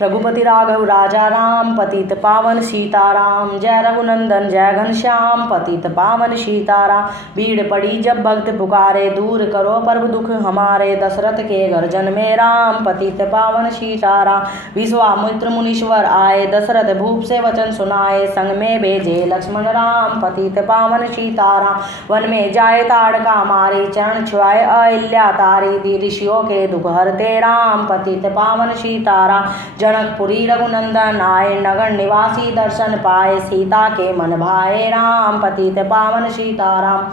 रघुपति राघव राजा राम पतित पावन सीताराम। जय रघुनंदन जय घनश्याम पतित पावन सीताराम। भीड़ पड़ी जब भक्त पुकारे, दूर करो प्रभु दुख हमारे। दशरथ के घर जन्मे राम पतित पावन सीताराम। विश्वामित्र मुनीश्वर आए, दशरथ भूप से वचन सुनाए। संग में भेजे लक्ष्मण राम पतित पावन सीताराम। वन में जाए ताड़का मारी, चरण छुआए अहिल्या तारी। दी ऋषियों के दुख हरते राम पतित पावन सीताराम। जनकपुरी रघुनंदन आए, नगर निवासी दर्शन पाए। सीता के मन भाए राम पतित पावन सीताराम।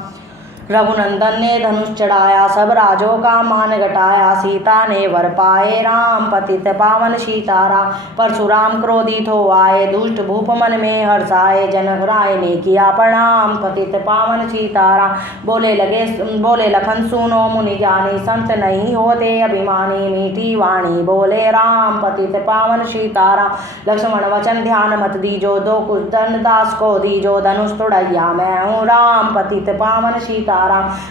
रघुनंदन ने धनुष चढ़ाया, सब राजों का मान घटाया। सीता ने वर पाए राम पतित पावन सीताराम। परशुराम क्रोधित हो आए, दुष्ट भूप मन में हर्षाए। जनक राय ने किया प्रणाम पतित पावन सीताराम। बोले लखन सुनो मुनि ज्ञानी, संत नहीं होते अभिमानी। मीठी वाणी बोले राम पतित पावन सीताराम। लक्ष्मण वचन ध्यान मत दीजो, दो कुछ दंड दास को दीजो। धनुष तोड़ैया मैं हूँ राम पतित पावन सीताराम।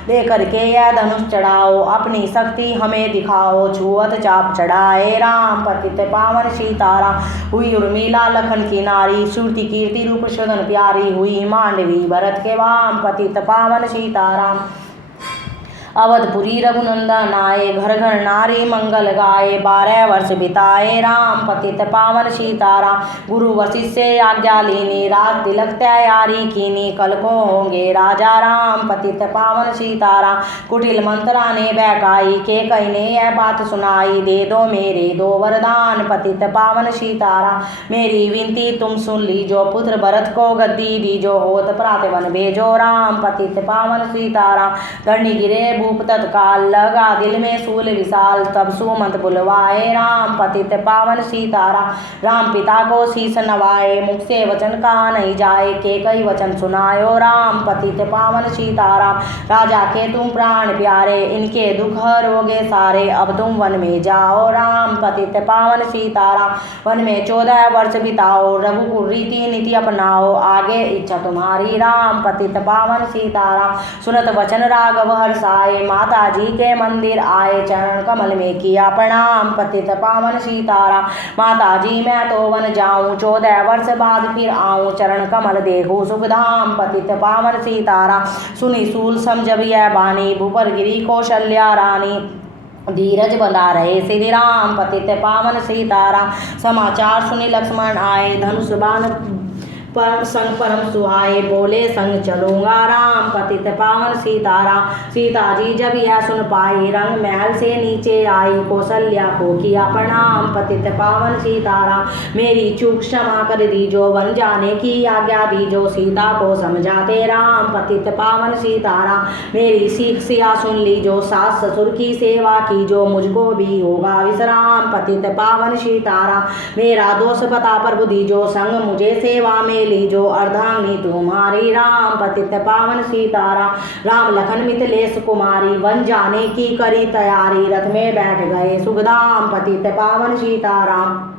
लेकर के यह धनुष चढ़ाओ, अपनी शक्ति हमें दिखाओ। छुअत चाप चढ़ाए राम पतित पावन सीताराम। हुई उर्मिला लखन की नारी, श्रुति कीर्ति रूप सदन प्यारी। हुई मांडवी भरत के वाम पतित पावन सीताराम। अवधपुरी रघुनंदन आए, घर घर नारी मंगल गाए। 12 वर्ष बिताए राम पतित पावन सीताराम। गुरु वशिष्ठ से आज्ञा लीनी, राज तिलक तैयारी कीनी। कल को होंगे राजा राम पतित पावन सीताराम। कुटिल मंत्रा ने बहकाई, के कई ने यह बात सुनाई। दे दो मेरे दो वरदान पतित पावन सीताराम। मेरी विनती तुम सुन लीजो, पुत्र भरत को गद्दी दीजो। होत प्रातवन भेजो राम पतित पावन सीताराम। धरणी गिरे भूप तत्काल, लगा दिल में शूल विशाल। तब सुमंत बुलवाए राम पतित पावन सीताराम। राम पिता को शीस नवाए, मुख से वचन कहा नहीं जाए। के कई वचन सुनायो राम पतित पावन सीताराम। राजा के तुम प्राण प्यारे, इनके दुख हरोगे सारे। अब तुम वन में जाओ राम पतित पावन सीताराम। वन में 14 वर्ष बिताओ, रघुकुल रीति नीति अपनाओ। आगे इच्छा तुम्हारी राम पतित पावन सीताराम। सुनत वचन राघव हर्षाए, माता जी के मंदिर आए। चरण कमल में किया प्रणाम पतित पावन सीताराम। माता जी मैं तो वन जाऊं, 14 वर्ष बाद फिर आऊं। चरण कमल देखूं सुखधाम पतित पावन सीताराम। सुनी सूल समझब यह बानी, भूपर गिरी कौशल्या रानी। धीरज बना रहे श्री राम पतित पावन सीताराम। समाचार सुनी लक्ष्मण आए, धनुष बाण संग परम सुहाए। बोले संग चलूंगा राम पतित पावन सीताराम। सीता जी जब यह सुन पाई, रंग महल से नीचे आई। कौशल्या को किया प्रणाम पतित पावन सीताराम। मेरी चूक क्षमा कर दीजो, वन जाने की आज्ञा दीजो। सीता को समझाते राम पतित पावन सीताराम। मेरी सीख सिया सुन लीजो, सास ससुर की सेवा कीजो। मुझको भी होगा विश्राम पतित पावन सीताराम। मेरा दोष बता प्रभु दीजो, संग मुझे सेवा में लीजो। अर्धांगिनी तुम्हारी राम पतित पावन सीताराम। राम लखन मिथिलेश कुमारी, वन जाने की करी तैयारी। रथ में बैठ गए सुखधाम पतित पावन सीताराम।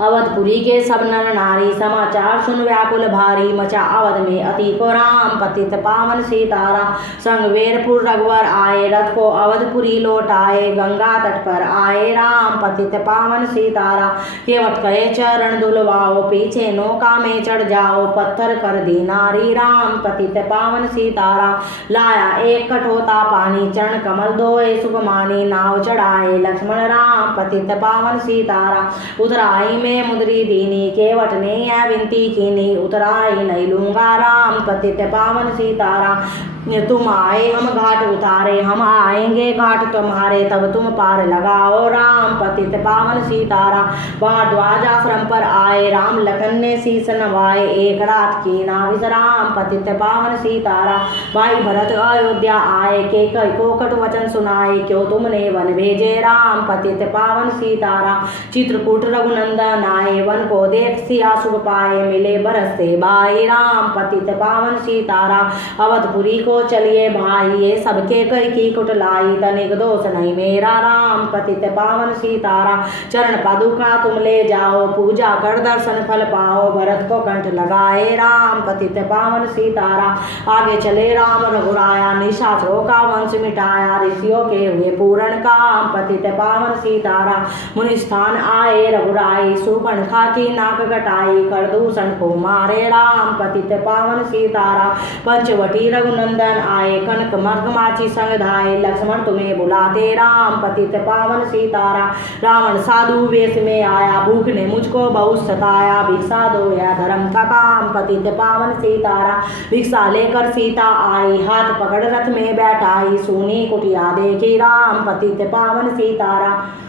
अवधपुरी के सब नर नारी, समाचार सुन व्याकुल भारी। मचा अवध में अति को राम पतित पावन सीताराम। संग वीरपुर रघुवर आए, रथ को अवधपुरी लौटाए। गंगा तट पर आए राम पतित पावन सीताराम। केवट कहे चरण धुलवाओ, पीछे नौका में चढ़ जाओ। पत्थर कर दी नारी राम पतित पावन सीताराम। लाया एक कठोता पानी, चरण कमल धोए सुखमानी। नाव चढ़ाए लक्ष्मण राम पतित पावन सीताराम। उतराई में मुद्री दीनी, केवट ने यह विनती कीनी। उतराई नहीं लूंगा राम पतित पावन सीताराम। तुम आए हम घाट उतारे, हम आएंगे घाट तुम्हारे। तब तुम पार लगाओ राम पतित पावन सीताराम। भारद्वाज आश्रम पर आए, राम लखन ने शीस नवाए। एक रात की ना विश्राम पतित पावन सीताराम। भाई भरत अयोध्या आए, के कई को कट वचन सुनाए। क्यों तुमने वन भेजे राम पतित पावन सीताराम। चित्रकूट रघुनंदन आए, वन को देख सिया सुख पाए। मिले बरस से भाई राम पतित पावन सीताराम। अवधपुरी को को चलिए भाई, ये सबके कई की कुटलाई, तनिक दोष नहीं मेरा राम पतित पावन सीताराम। चरण पादुका तुम ले जाओ, पूजा कर दर्शन फल पाओ, भरत को कंठ लगाए राम पतित पावन सीताराम। आगे चले राम रघुराया, निशाचरों का वंश मिटाया, ऋषियों के हुए पूर्ण काम पतित पावन सीताराम। मुनि स्थान आए रघुराई, सुपर्णखा की नाक कटाई, कर दूषण को मारे राम पतित पावन सीताराम। पंचवटी रघुनंदन आए, कनक मर्गमाची संग धाये, लक्ष्मण तुम्हें बुलाते राम पतित पावन सीताराम। रावण साधु वेश में आया, भूख ने मुझको बहुत सताया, भिक्षा दो या धर्म का काम पतित पावन सीताराम। भिक्षा लेकर सीता आई, हाथ पकड़ रथ में बैठाई, सोनी कुटिया देखी राम पतित पावन सीताराम।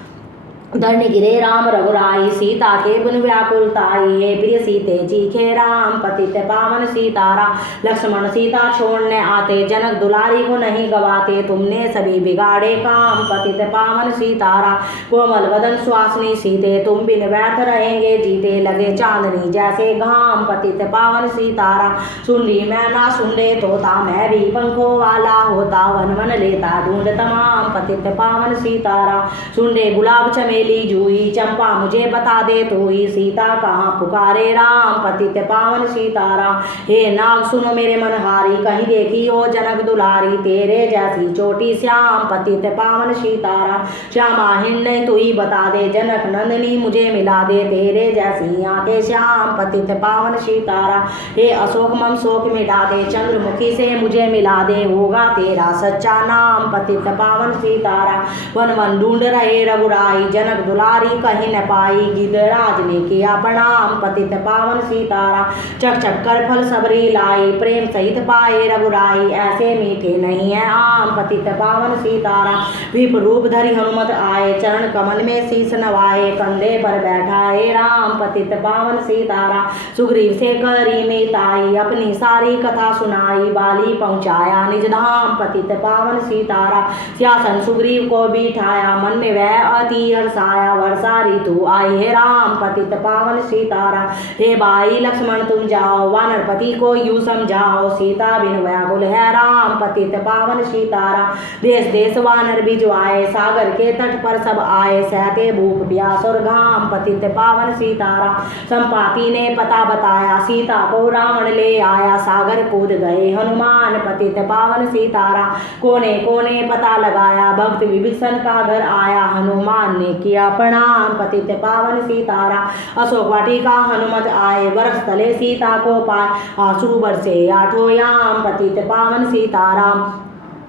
धरणी गिरे राम रघुराई, सीता के पुन व्याकुलताई, हे प्रिय सीते चीखे राम पतित पावन सीताराम। लक्ष्मण सीता छोड़ने आते, जनक दुलारी को नहीं गवाते, तुमने सभी बिगाड़े काम पतित पावन सीताराम। कोमल वदन सुहासिनी सीते, तुम बिन व्यर्थ रहेंगे जीते, लगे चांदनी जैसे घाम पतित पावन सीताराम। सुन ली मैं ना सुन ले तोता, मैं भी पंखों वाला होता, वन वन लेता ढूंढ तमाम पतित पावन सीताराम। सुन ले गुलाब चमेली जूही, चंपा मुझे बता दे तू ही, सीता कहाँ पुकारे राम पतित पावन सीताराम। हे नाग सुनो मेरे मनहारी, कहीं देखी हो जनक दुलारी, तेरे जैसी चोटी श्याम पतित पावन सीताराम। श्यामा हिंड तू ही बता दे, जनक नंदनी मुझे मिला दे, तेरे जैसी आंखें श्याम पतित पावन सीताराम। हे अशोक मम शोक मिटा दे, चंद्रमुखी से मुझे मिला दे, होगा तेरा सच्चा नाम पतित पावन सीताराम। वन वन ढूंढ रहे रघुराई, जनक दुलारी कहीं न पाई, गिद्धराज ने किया प्रणाम पतित पावन सीताराम। चक चक कर फल सबरी लाई, प्रेम सहित पाए रघुराई, ऐसे मीठे नहीं है आम पतित पावन सीताराम। विप रूप धरि हनुमत आए, चरण कमल में शीस नवाए, कंधे पर बैठाए राम पतित पावन सीताराम। सुग्रीव से करी मिताई, अपनी सारी कथा सुनाई, बाली पहुँचाया निज धाम पतित पावन सीताराम। सियासन सुग्रीव को बिठाया, मन में वह अति हर्षाया, वर्षा ऋतु आई है राम पतित पावन सीताराम। हे भाई लक्ष्मण तुम जाओ, वानरपति को यूं समझाओ, सीता बिन व्याकुल है राम पतित पावन सीताराम। देश देश वानर भिजवाए, सागर के तट पर सब आए, सहते भूख प्यास और घाम पतित पावन सीताराम। संपाति ने पता बताया, सीता को रावण ले आया, सागर कूद गए हनुमान पतित पावन सीताराम। कोने कोने पता लगाया, भक्त विभीषण का घर आया, हनुमान ने किया प्रणाम पतित पावन सीताराम। अशोक वाटिका हनुमत आए, वृक्ष तले सीता को पाए, आंसू बरसे आठों याम पतित पावन सीताराम।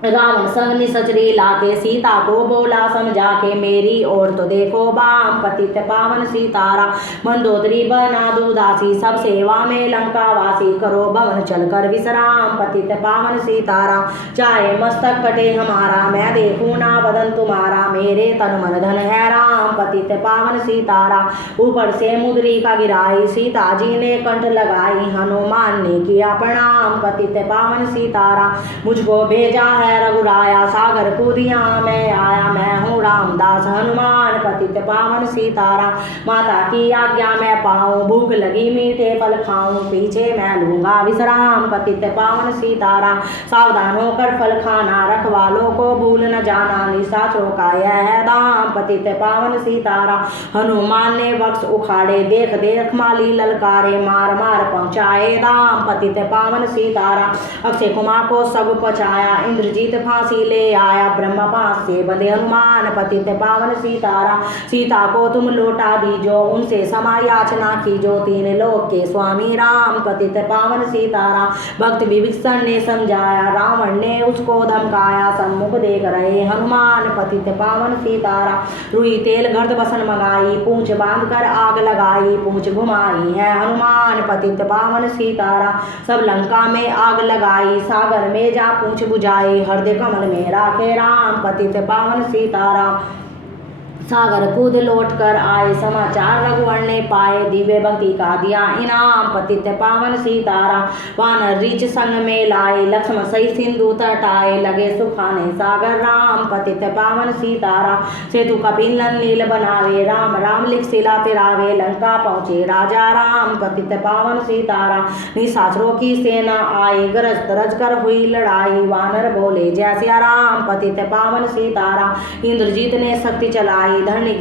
रावण संग निसचरी लाके, सीता को बोला समझा के, मेरी ओर तो देखो बाम पतित पावन सीताराम। मंदोदरी बना दूदासी, सब सेवा में लंका वासी, करो भवन चलकर विश्राम पतित पावन सीताराम। चाहे मस्तक कटे हमारा, मैं देखूं ना बदन तुम्हारा, मेरे तन मन धन है राम पतित पावन सीताराम। ऊपर से मुद्रिका गिराई, सीता जी ने कंठ लगाई, हनुमान ने किया प्रणाम पतित पावन सीताराम। मुझको भेजा है रघुराया, सागर कूदिया मैं आया, मैं हूँ रामदास हनुमान पतित पावन सीताराम। माता की आज्ञा मैं पाऊँ, भूख लगी मीठे फल खाऊं, पीछे मैं लूंगा विश्राम पतित पावन सीताराम। सावधान होकर फल खाना, रखवालों को भूल न जाना, निशाचरों का यह है दाम पतित पावन सीताराम। हनुमान ने वृक्ष उखाड़े, देख देख माली ललकारे, मार मार पहुँचाए दाम पतित पावन सीताराम। अक्षय कुमार को सब पचाया, इंद्रजीत फांसी ले आया, ब्रह्म पास से बंधे हनुमान पतित पावन सीताराम। सीता को तुम लौटा दीजो, उनसे समा याचना कीजो, तीन लोक के स्वामी राम पतित पावन सीताराम। भक्त विभीषण ने समझाया, रावण ने उसको धमकाया, सम्मुख देख रहे हनुमान पतित पावन सीताराम। रुई तेल गर्द बसन मंगाई, पूंछ बांध कर आग लगाई, पूंछ घुमाई है हनुमान पतित पावन सीताराम। सब लंका में आग लगाई, सागर में जा पूंछ बुझाई, हृदय कमल में राखे राम पतित पावन सीताराम। सागर कूद लौट कर आए, समाचार रघुवर ने पाए, दिव्य भक्ति का दिया इनाम, पतित पावन सीताराम। वानर रीछ संग में लाए, लक्ष्मण सही सिंधु तट आए, लगे सुखाने सागर राम, पतित पावन सीताराम। सेतु कपिल नील बनावे, राम राम लिख शिला तिरावे, लंका पहुँचे राजा राम, पतित पावन सीताराम। निशाचरों की सेना आई, गरज तरज कर हुई लड़ाई, वानर बोले जय सिया राम, पतित पावन सीताराम। इंद्रजीत ने शक्ति चलाई, धरणी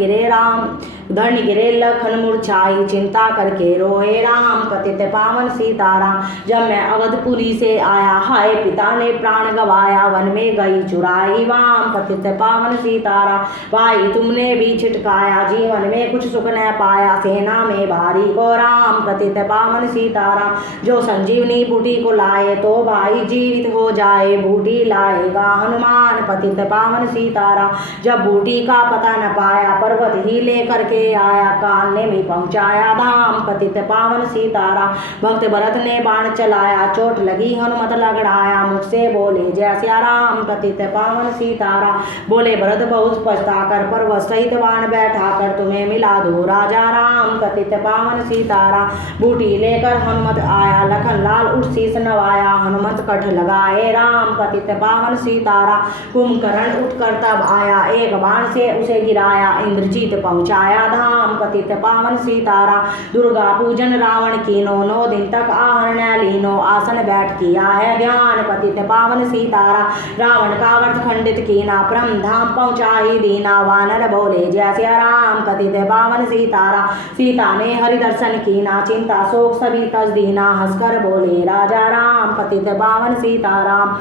गिरे लखन मूर्छाई, चिंता करके रोए राम, पतित पावन सीताराम। जब मैं अवधपुरी से आया, हाय पिता ने प्राण गवाया, वन में गई चुराई वाम, पतित पावन सीताराम। भाई तुमने भी छिटकाया, जीवन में कुछ सुख न पाया, सेना में भारी को राम, पतित पावन सीताराम। जो संजीवनी बूटी को लाए, तो भाई जीवित हो जाए, बूटी लाएगा हनुमान, पतित पावन सीताराम। जब बूटी का पता न पाया, पर्वत ही लेकर के आया, काल ने भी पहुंचाया धाम, पतित पावन सीताराम। भक्त भरत ने बाण चलाया, चोट लगी हनुमत लगड़ाया, मुझसे बोले जय सिया राम, पतित पावन सीताराम। बोले भरत बहुत पछता कर, पर्वत सहित बाण बैठा कर, तुम्हें मिला दो राजा राम, पतित पावन सीताराम। बूटी लेकर हनुमत आया, लखन लाल उठ शीस नवाया, हनुमत कठ लगाए राम, पतित पावन सीताराम। कुंभकर्ण उठकर तब आया, एक बाण से उसे गिराया, इंद्रजीत पहुंचाया धाम, पतित पावन सीताराम। दुर्गा पूजन रावण कीनो, 9 दिन तक आहरण लीनो, आसन बैठ किया है ध्यान, पतित पावन सीताराम। रावण का व्रत खंडित कीना, परम धाम पहुंचा ही दीना, वानर बोले जय सिया राम, पतित पावन सीताराम। सीता ने हरि दर्शन कीना, चिंता शोक सभी तज दीना, हंसकर बोले राजा राम, पतित पावन सीताराम।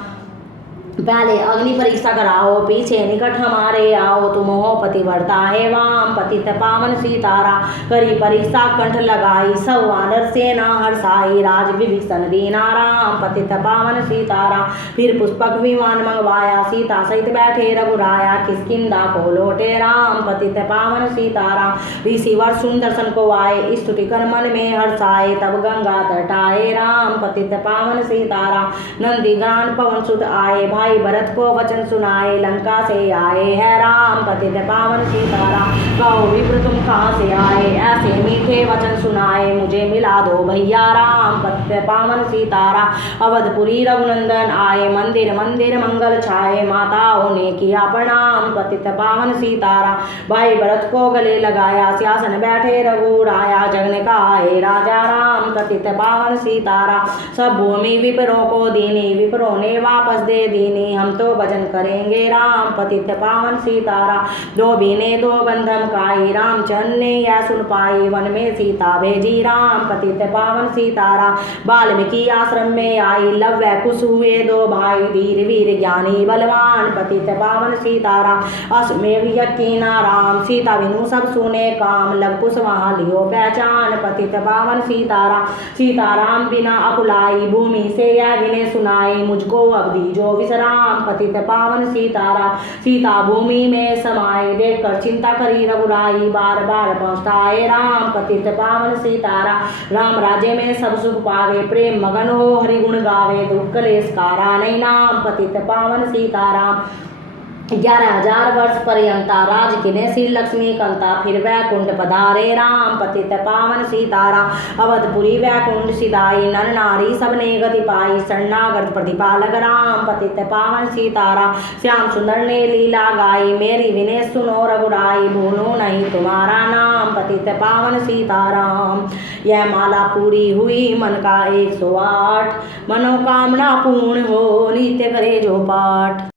पहले अग्नि परीक्षा कराओ, पीछे निकट हमारे आओ, तुम हो पतिव्रता है वाम, पतित पावन सीताराम। करी परीक्षा कंठ लगाई, सब वानर सेना हर्षाई, राज विभीषण दीना राम, पतित पावन सीताराम। फिर पुष्पक विमान मंगवाया, सीता सहित बैठे रघुराया, किष्किंधा को लौटे राम, पतित पावन सीताराम। ऋषि वर सुंदर्शन को आए, स्तुति कर मन में हर्षाए, तब गंगा तट आए राम, पतित पावन सीताराम। नंदी गान पवन सुत आए, भाई भरत को वचन सुनाए, लंका से आए हैं राम, पतित पावन सीताराम। कहो विप्र तुम कहाँ से आए, ऐसे मीठे वचन सुनाए, मुझे मिला दो भैया राम, पतित पावन सीताराम। अवधपुरी रघुनंदन आए, मंदिर मंदिर मंगल छाए, माताओं ने किया प्रणाम, पतित पावन सीताराम। भाई भरत को गले लगाया, सिंहासन बैठे रघुराया, जगने का आए राजा राम, पतित पावन सीताराम। सब भूमि विप्रों को दीनी, विप्रों ने वापस दे दीनी, हम तो भजन करेंगे राम, पतित पावन सीताराम। दो बीने दो बंधम काई, रामचंद्र ने यह सुन पाई, वन में सीता भेजी राम, पतित पावन सीताराम। वाल्मीकि आश्रम में आई, लव्य कुश हुए दो भाई, वीर वीर ज्ञानी बलवान, पतित पावन सीताराम। अश्वमेध यकीना राम, सीता बिनु सब सुने काम, लव कुश वहाँ लियो पहचान, पतित पावन सीताराम। सीताराम बिना अकुलाई, भूमि से यह विनय सुनाई, मुझको अब दीजो विश्राम, पतित पावन सीताराम। सीता भूमि में समाये, देखकर चिंता करी रघुराई, बार बार पहुँचताए राम, पतित पावन सीताराम। राम राज्य में सब सुख पावे, प्रेम मगन हो हरि गुण गावे, दुख कलेश कारा नहीं नाम, पतित पावन सीताराम। 11,000 वर्ष पर्यंता राज किने श्री लक्ष्मी कंता, फिर वैकुंठ पधारे राम, पतित पावन सीताराम। अवधपुरी वैकुंठ सिधाई, नर नारी सबने गति पाई, शरणागत प्रतिपालक राम, पतित पावन सीताराम। श्याम सुंदर ने लीला गाई, मेरी विनय सुनो रघुराई, भूलो नहीं तुम्हारा नाम, पतित पावन सीताराम। यह माला पूरी हुई मन का 108, मनोकामना पूर्ण हो, नित्य करे जो पाठ।